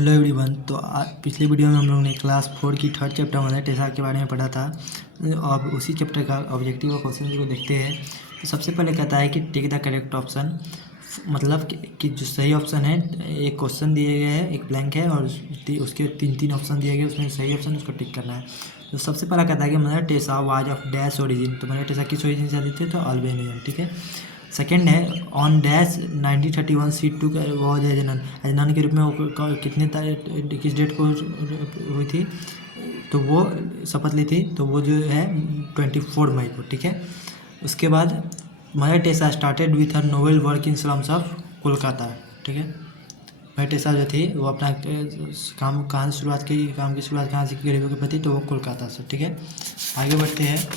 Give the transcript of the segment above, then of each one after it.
Hello everyone. तो पिछले video में हम लोग ने क्लास 4 की थर्ड चैप्टर मदर टेरेसा के बारे में पढ़ा था। अब उसी चैप्टर का ऑब्जेक्टिव और क्वेश्चन को देखते हैं। तो सबसे पहले कहता है कि टेक द करेक्ट ऑप्शन, मतलब कि जो सही ऑप्शन है, एक क्वेश्चन दिए गए है, एक ब्लैंक है और उसके तीन ऑप्शन दिए गए, उसमें सही ऑप्शन उसको टिक करना है। तो सबसे पहला कहता है कि Mother Teresa was of dash origin. तो मदर टेरेसा किस ओरिजिन से आती थी? तो अल्बेनियन। ठीक है। सेकेंड है on dash 1931 seat to vows as a nun के रूप में वो कितने किस डेट को हुई थी? तो वो शपथ ली थी, तो वो जो है 24 मई को। ठीक है। उसके बाद mother Teresa started with her novel work in slums of Kolkata. ठीक है। मदर टेरेसा जो थी वो अपना काम कहाँ से शुरुआत की, काम की शुरुआत कहाँ से की गरीबों के प्रति? तो वो कोलकाता से। ठीक है। आगे बढ़ते हैं।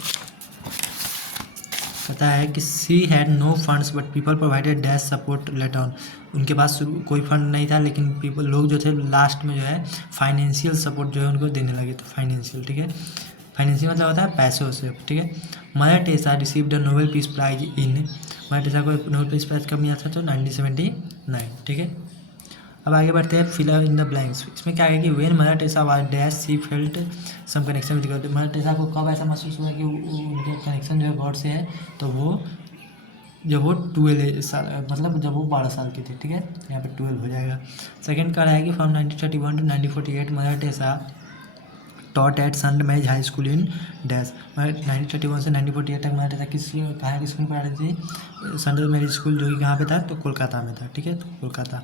पता है कि she had no funds but people provided dash support later on. उनके पास कोई फंड नहीं था, लेकिन पीपल लोग जो थे लास्ट में जो है फाइनेंशियल सपोर्ट जो है उनको देने लगे। तो फाइनेंशियल। ठीक है। फाइनेंशियल मतलब होता है पैसों से। ठीक है। Mother Teresa received the Nobel peace prize in, Mother Teresa को नोबेल पीस प्राइज कब मिला था? तो 1979। ठीक है। अब आगे बढ़ते हैं फिल इन द ब्लैंक्स। इसमें क्या है कि when Mother Teresa was dash she felt some connection with God. Mother Teresa को कब ऐसा महसूस हुआ कि उनके कनेक्शन जो है गॉड से है? तो वो जब वो 12 साल, मतलब जब वो 12 साल की थी। ठीक है। यहाँ पे 12 हो जाएगा। सेकंड का है कि from 1931 to 1948 Mother Teresa taught at Saint Mary's high school in dash. 1931 से 1948 तक मदर टेरेसा कहाँ की स्कूल में पढ़ा रही थी? सन मैरिज स्कूल, जो कि कहाँ पे था? तो कोलकाता में था। ठीक है। तो कोलकाता।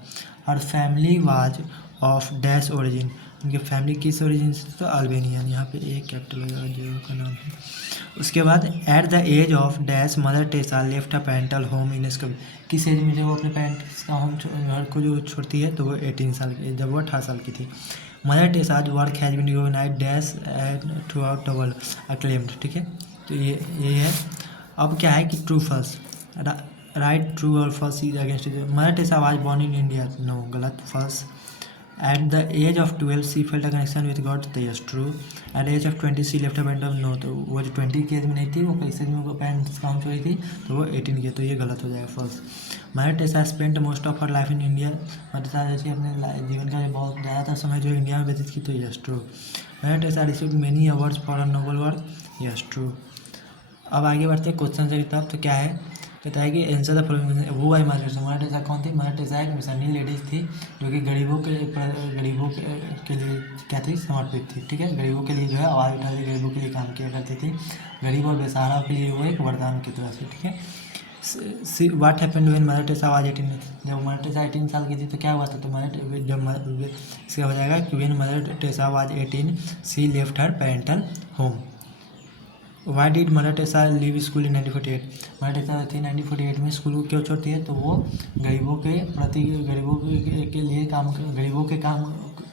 और family was of dash origin. उनकी फैमिली किस ओरिजिन से? तो अल्बेनियन। यहाँ पे एक कैपिटल होगा जो का नाम है। उसके बाद at the age of dash Mother Teresa left a parental home in school. किस एज में जो वो अपने पेरेंट्स का होम घर को जो छोड़ती है? तो वो 18 साल की, जब वो 18 साल की थी। Mother Teresa's work has been recognised dash throughout the world acclaimed. ठीक है। तो ये है। अब क्या है कि ट्रू फॉल्स, राइट ट्रू और false is against. Mother Teresa was born in India. No, गलत। False. At the age of 12 she felt a connection with God. तो yes, true. At age of 20 she left a parent of. No, तो वो जो 20 की as में नहीं थी, वो किस एज में वो पेरेंट्स काम छोड़ी थी? तो वो 18 की। तो ये गलत हो जाएगा, false. Mother Teresa spent most of her life in India. Mother Teresa जैसे अपने जीवन का बहुत ज़्यादातर समय जो इंडिया में व्यतीत की। तो yes, true. Mother Teresa received many awards for her noble work. Yes, true. अब आगे बढ़ते हैं क्वेश्चन से किताब। तो क्या है? कहता है कि आंसर द फॉलोइंग। वो आई मदर टेरेसा। मदर टेरेसा कौन थी? मदर टेरेसा एक मिशनरी लेडीज थी जो कि गरीबों के लिए क्या थी? समर्पित थी। ठीक है। गरीबों के लिए जो है आवाज़ उठा के गरीबों के लिए काम किया करती थी। गरीब और बेसहारा के लिए वो एक वरदान की तरह से। ठीक है। What happened when Mother Teresa was 18। जब मदर टेरेसा 18 साल की थी तो क्या हुआ था? तो इसका हो जाएगा कि when Mother Teresa was 18 she left her parental home. Why did Mother Teresa leave school in 1948? Mother Teresa थी 1948 में स्कूल को क्यों छोड़ती है? तो वो गरीबों के प्रति, गरीबों के लिए काम, गरीबों के काम,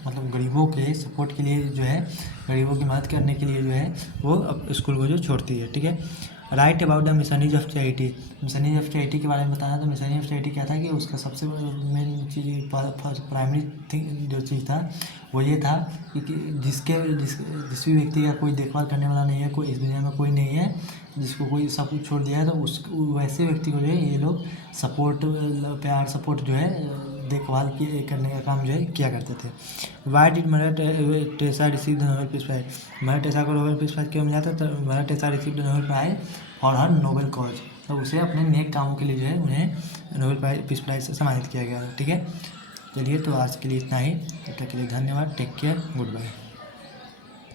मतलब गरीबों के सपोर्ट के लिए जो है, गरीबों की मदद करने के लिए जो है वो स्कूल को जो छोड़ती है। ठीक है। Right about the missionaries of charity. Missionaries of charity के बारे में बताना। तो मिशनरी ऑफ चैरिटी क्या था कि उसका सबसे मेन चीज़, प्राइमरी थिंग जो चीज़ था वो ये था कि जिस भी व्यक्ति का कोई देखभाल करने वाला नहीं है, कोई इस दुनिया में कोई नहीं है जिसको कोई सब कुछ छोड़ दिया है, तो उस वैसे व्यक्ति को जो है ये लोग सपोर्ट, प्यार सपोर्ट जो है, देखभाल करने का काम जो है किया करते थे। Why did Mother Teresa receive the Nobel peace prize? Mother Teresa को नोबेल पीस प्राइज क्यों मिला था? तो Mother Teresa receive the Nobel prize for her noble cause. तो उसे अपने नेक कामों के लिए जो है उन्हें नोबेल पीस प्राइज से सम्मानित किया गया। ठीक है। चलिए, तो आज के लिए इतना ही। तब तक के लिए धन्यवाद। Take care. Good bye.